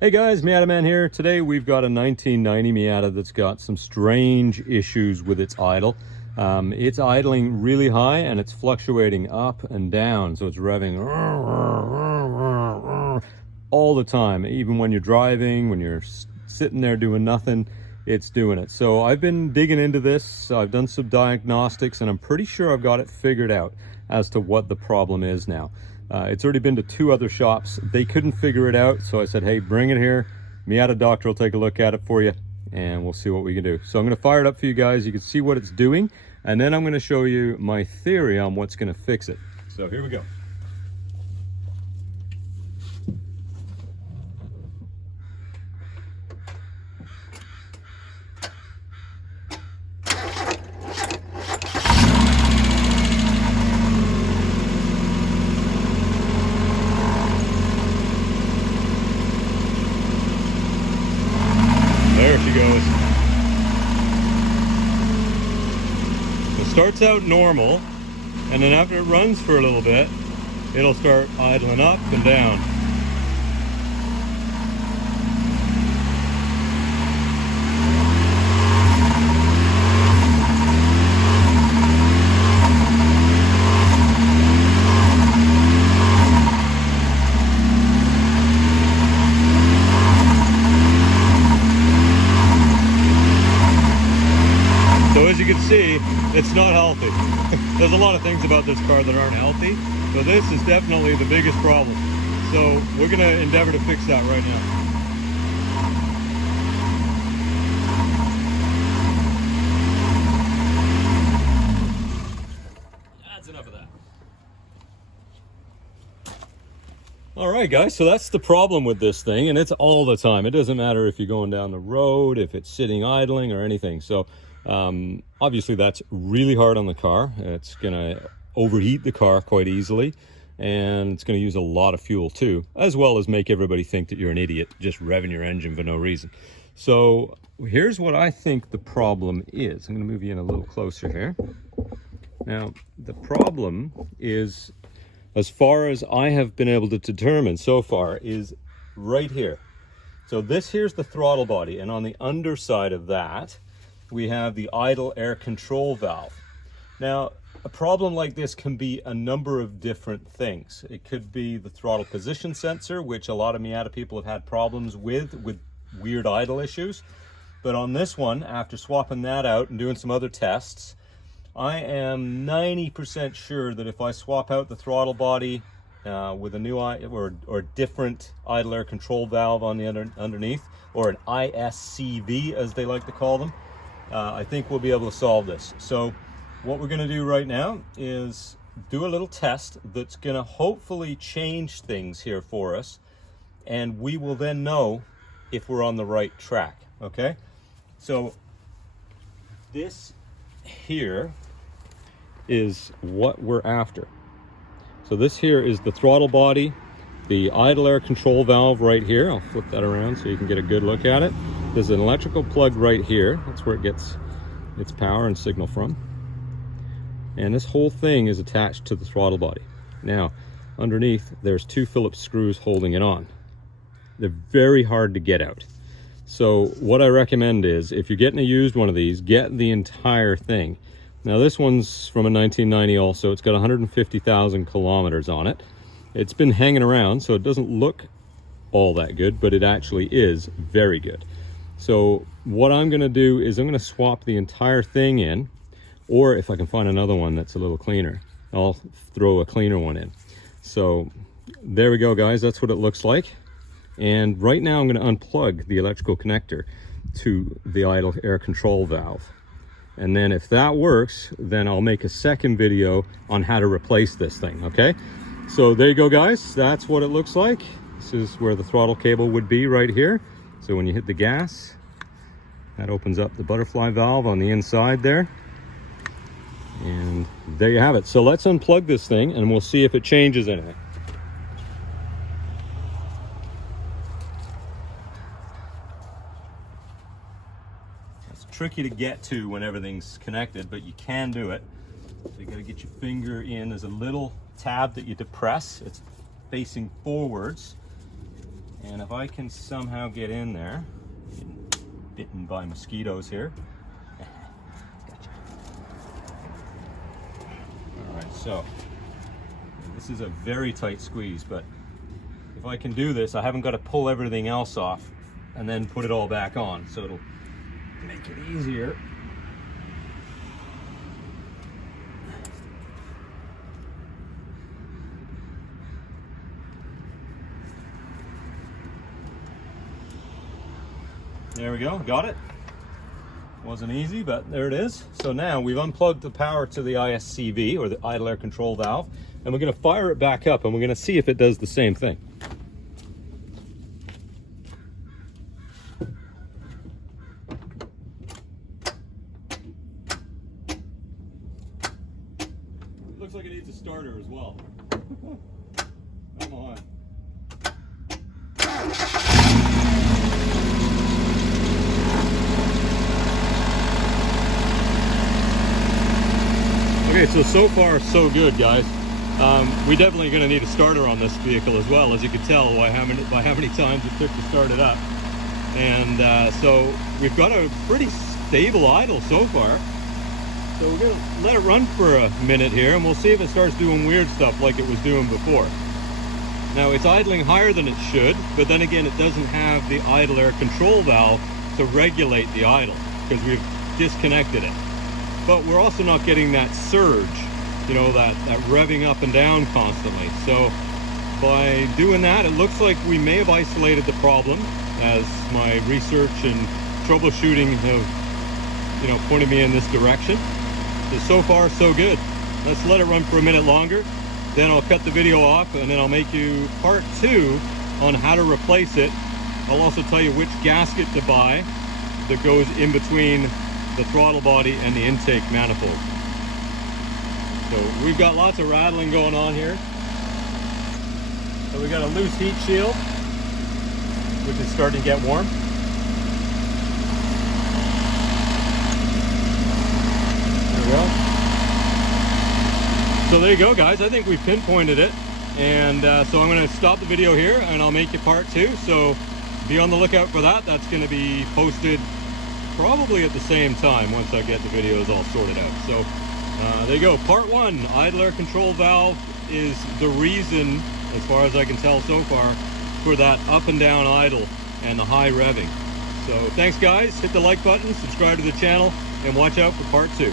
Hey guys, Miata Man here. Today we've got a 1990 Miata that's got some strange issues with its idle. It's idling really high and it's fluctuating up and down, so it's revving all the time. Even when you're driving, when you're sitting there doing nothing, it's doing it. So I've been digging into this. I've done some diagnostics and I'm pretty sure I've got it figured out as to what the problem is now. It's already been to 2 other shops. They couldn't figure it out, so I said, hey, bring it here. Miata doctor will take a look at it for you and we'll see what we can do. So I'm going to fire it up for you guys. You can see what it's doing, and then I'm going to show you my theory on what's going to fix it. So here we go. There she goes. It starts out normal, and then after it runs for a little bit, it'll start idling up and down. So as you can see, it's not healthy. There's a lot of things about this car that aren't healthy, but this is definitely the biggest problem. So we're going to endeavor to fix that right now. That's enough of that. All right, guys, so that's the problem with this thing, and it's all the time. It doesn't matter if you're going down the road, if it's sitting idling or anything. So obviously that's really hard on the car. It's gonna overheat the car quite easily, and it's gonna use a lot of fuel too, as well as make everybody think that you're an idiot just revving your engine for no reason. So here's what I think the problem is. I'm gonna move you in a little closer here. Now, the problem is, as far as I have been able to determine so far, is right here. So this here's the throttle body, and on the underside of that, we have the idle air control valve. Now, a problem like this can be a number of different things. It could be the throttle position sensor, which a lot of Miata people have had problems with weird idle issues. But on this one, after swapping that out and doing some other tests, I am 90% sure that if I swap out the throttle body with a new or different idle air control valve on the underneath, or an ISCV as they like to call them, I think we'll be able to solve this. So what we're going to do right now is do a little test that's going to hopefully change things here for us, and we will then know if we're on the right track. Okay, so this here is what we're after. So this here is the throttle body, the idle air control valve right here. I'll flip that around so you can get a good look at it. There's an electrical plug right here. That's where it gets its power and signal from. And this whole thing is attached to the throttle body. Now, underneath, there's 2 Phillips screws holding it on. They're very hard to get out. So what I recommend is, if you're getting a used one of these, get the entire thing. Now this one's from a 1990 also. It's got 150,000 kilometers on it. It's been hanging around, so it doesn't look all that good, but it actually is very good. So what I'm going to do is I'm going to swap the entire thing in, or if I can find another one that's a little cleaner, I'll throw a cleaner one in. So there we go, guys. That's what it looks like. And right now I'm going to unplug the electrical connector to the idle air control valve. And then if that works, then I'll make a second video on how to replace this thing, okay? So there you go, guys. That's what it looks like. This is where the throttle cable would be right here. So when you hit the gas, that opens up the butterfly valve on the inside there. And there you have it. So let's unplug this thing and we'll see if it changes anything. It's tricky to get to when everything's connected, but you can do it. So you gotta get your finger in. There's a little tab that you depress. It's facing forwards. And if I can somehow get in there, getting bitten by mosquitoes here. Gotcha. All right, so this is a very tight squeeze, but if I can do this, I haven't got to pull everything else off and then put it all back on, so it'll make it easier. There we go, got it. Wasn't easy, but there it is. So now we've unplugged the power to the ISCV, or the idle air control valve, and we're gonna fire it back up and we're gonna see if it does the same thing. Looks like it needs a starter as well. Come on. Okay, so far so good, guys. We definitely going to need a starter on this vehicle as well, as you can tell by how many times it took to start it up. And so we've got a pretty stable idle so far. So we're going to let it run for a minute here, and we'll see if it starts doing weird stuff like it was doing before. Now, it's idling higher than it should, but then again, it doesn't have the idle air control valve to regulate the idle, because we've disconnected it. But we're also not getting that surge, you know, that revving up and down constantly. So by doing that, it looks like we may have isolated the problem, as my research and troubleshooting have, you know, pointed me in this direction. So far so good. Let's let it run for a minute longer, then I'll cut the video off, and then I'll make you part 2 on how to replace it. I'll also tell you which gasket to buy that goes in between the throttle body and the intake manifold. So we've got lots of rattling going on here. So we got a loose heat shield, which is starting to get warm. There we go. So there you go, guys. I think we've pinpointed it. And so I'm going to stop the video here, and I'll make you part 2. So be on the lookout for that. That's going to be posted probably at the same time once I get the videos all sorted out. So there you go, part 1. Idle air control valve is the reason, as far as I can tell so far, for that up and down idle and the high revving. So thanks, guys. Hit the like button, subscribe to the channel, and watch out for part 2.